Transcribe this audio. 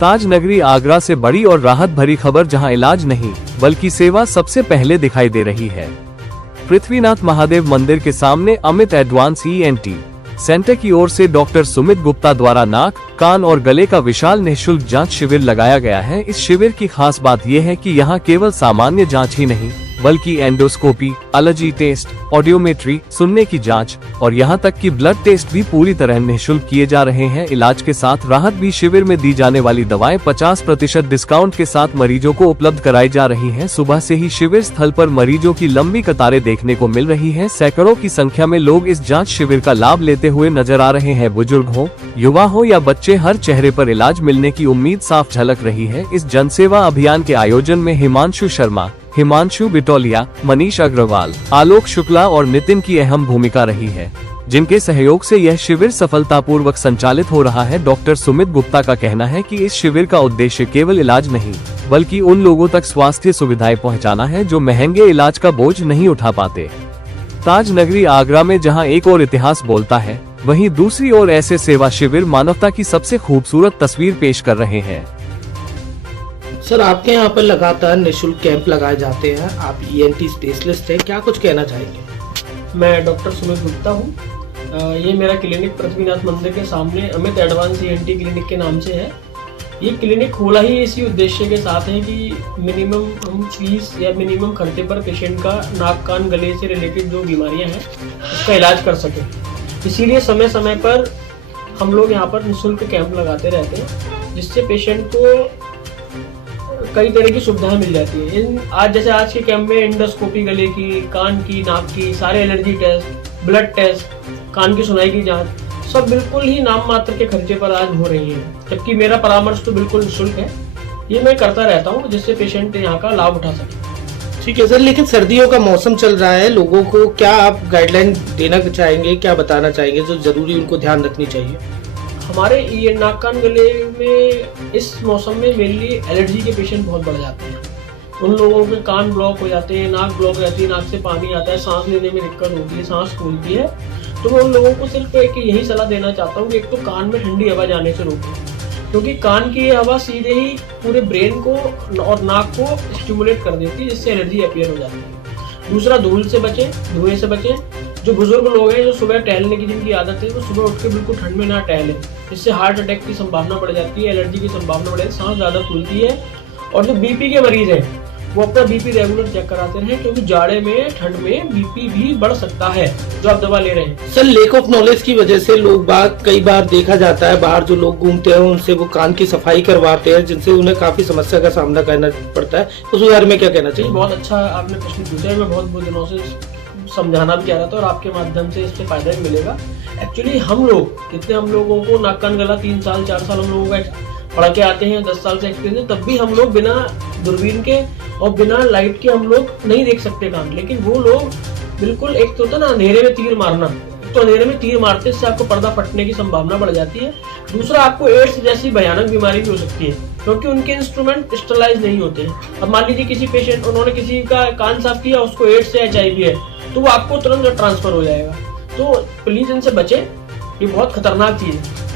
ताज नगरी आगरा से बड़ी और राहत भरी खबर, जहां इलाज नहीं बल्कि सेवा सबसे पहले दिखाई दे रही है। पृथ्वीनाथ महादेव मंदिर के सामने अमित एडवांस ENT सेंटर की ओर से डॉक्टर सुमित गुप्ता द्वारा नाक, कान और गले का विशाल निःशुल्क जांच शिविर लगाया गया है। इस शिविर की खास बात यह है कि यहां केवल सामान्य जांच ही नहीं बल्कि एंडोस्कोपी, एलर्जी टेस्ट, ऑडियोमेट्री, सुनने की जांच और यहां तक कि ब्लड टेस्ट भी पूरी तरह निःशुल्क किए जा रहे हैं। इलाज के साथ राहत भी। शिविर में दी जाने वाली दवाएं 50% डिस्काउंट के साथ मरीजों को उपलब्ध कराई जा रही हैं। सुबह से ही शिविर स्थल पर मरीजों की लंबी कतारें देखने को मिल रही है। सैकड़ों की संख्या में लोग इस जाँच शिविर का लाभ लेते हुए नजर आ रहे हैं। बुजुर्ग हो, युवा हो या बच्चे, हर चेहरे पर इलाज मिलने की उम्मीद साफ झलक रही है। इस जनसेवा अभियान के आयोजन में हिमांशु शर्मा, हिमांशु बिटोलिया, मनीष अग्रवाल, आलोक शुक्ला और नितिन की अहम भूमिका रही है, जिनके सहयोग से यह शिविर सफलतापूर्वक संचालित हो रहा है। डॉक्टर सुमित गुप्ता का कहना है कि इस शिविर का उद्देश्य केवल इलाज नहीं बल्कि उन लोगों तक स्वास्थ्य सुविधाएं पहुंचाना है जो महंगे इलाज का बोझ नहीं उठा पाते। ताज नगरी आगरा में जहां एक और इतिहास बोलता है, वहीं दूसरी ओर ऐसे सेवा शिविर मानवता की सबसे खूबसूरत तस्वीर पेश कर रहे हैं। सर, आपके यहाँ पर लगातार निःशुल्क कैंप लगाए जाते हैं। आप ENT स्पेशलिस्ट हैं, क्या कुछ कहना चाहेंगे? मैं डॉक्टर सुमित गुप्ता हूँ। ये मेरा क्लिनिक पृथ्वीनाथ मंदिर के सामने अमित एडवांस ENT क्लिनिक के नाम से है। ये क्लिनिक खोला ही इसी उद्देश्य के साथ है कि मिनिमम हम फीस या मिनिमम खर्चे पर पेशेंट का नाक, कान, गले से रिलेटेड जो बीमारियां हैं उसका इलाज कर सकें। इसीलिए समय समय पर हम लोग यहाँ पर निःशुल्क कैंप लगाते रहते हैं, जिससे पेशेंट को कई तरह की सुविधाएं मिल जाती है। आज के कैंप में एंडोस्कोपी, गले की, कान की, नाक की, सारे एलर्जी टेस्ट, ब्लड टेस्ट, कान की सुनाई की जांच, सब बिल्कुल ही नाम मात्र के खर्चे पर आज हो रही है। जबकि मेरा परामर्श तो बिल्कुल निःशुल्क है। ये मैं करता रहता हूँ जिससे पेशेंट यहाँ का लाभ उठा सके। ठीक है सर, लेकिन सर्दियों का मौसम चल रहा है, लोगों को क्या आप गाइडलाइन देना चाहेंगे, क्या बताना चाहेंगे जो जरूरी उनको ध्यान रखनी चाहिए? हमारे ये नाक, कान, गले में इस मौसम में मेनली एलर्जी के पेशेंट बहुत बढ़ जाते हैं। उन लोगों के कान ब्लॉक हो जाते हैं, नाक ब्लॉक हो जाती है, नाक से पानी आता है, सांस लेने में दिक्कत होती है, सांस फूलती है। तो मैं उन लोगों को सिर्फ एक यही सलाह देना चाहता हूँ कि एक तो कान में ठंडी हवा जाने से रोकें, क्योंकि कान की हवा सीधे ही पूरे ब्रेन को और नाक को स्टिमुलेट कर देती है, जिससे एलर्जी अपीयर हो जाती है। दूसरा, धूल से बचें, धुएं से बचें। जो बुजुर्ग लोग हैं, जो सुबह टहलने की जिनकी आदत है, वो सुबह उठ के बिल्कुल ठंड में ना टहलें। इससे हार्ट अटैक की संभावना बढ़ जाती है, एलर्जी की संभावना बढ़ जाती है, सांस ज्यादा फूलती है। और जो BP के मरीज हैं, वो अपना BP रेगुलर चेक कराते रहें, क्योंकि जाड़े में, ठंड में BP भी बढ़ सकता है जो आप दवा ले रहे हैं। सर, लैक ऑफ नॉलेज की वजह से लोग बाग कई बार देखा जाता है, बाहर जो लोग घूमते हैं उनसे वो कान की सफाई करवाते हैं, जिनसे उन्हें काफी समस्या का सामना करना पड़ता है। उस बारे में क्या कहना चाहिए? बहुत अच्छा आपने प्रश्न पूछा है। मैं बहुत दिनों से समझाना भी चाह रहा था और आपके माध्यम से इससे फायदा भी मिलेगा। एक्चुअली हम लोगों को नाक, कान, गला 3 साल 4 साल हम लोगों का पढ़ के आते हैं, 10 साल से एक्सपीरियंस है, तब भी हम लोग बिना दूरबीन के और बिना लाइट के हम लोग नहीं देख सकते कान। लेकिन वो लोग बिल्कुल, एक तो होता ना अंधेरे में तीर मारना, तो अंधेरे में तीर मारते से आपको पर्दा फटने की संभावना बढ़ जाती है। दूसरा, आपको एड्स जैसी भयानक बीमारी भी हो सकती है, क्योंकि उनके इंस्ट्रूमेंट स्टरलाइज नहीं होते हैं। अब मान लीजिए किसी पेशेंट, उन्होंने किसी का कान साफ किया, उसको एड्स से HIV है, तो वो आपको तुरंत ट्रांसफर हो जाएगा। तो प्लीज इनसे बचें, ये बहुत खतरनाक चीज है।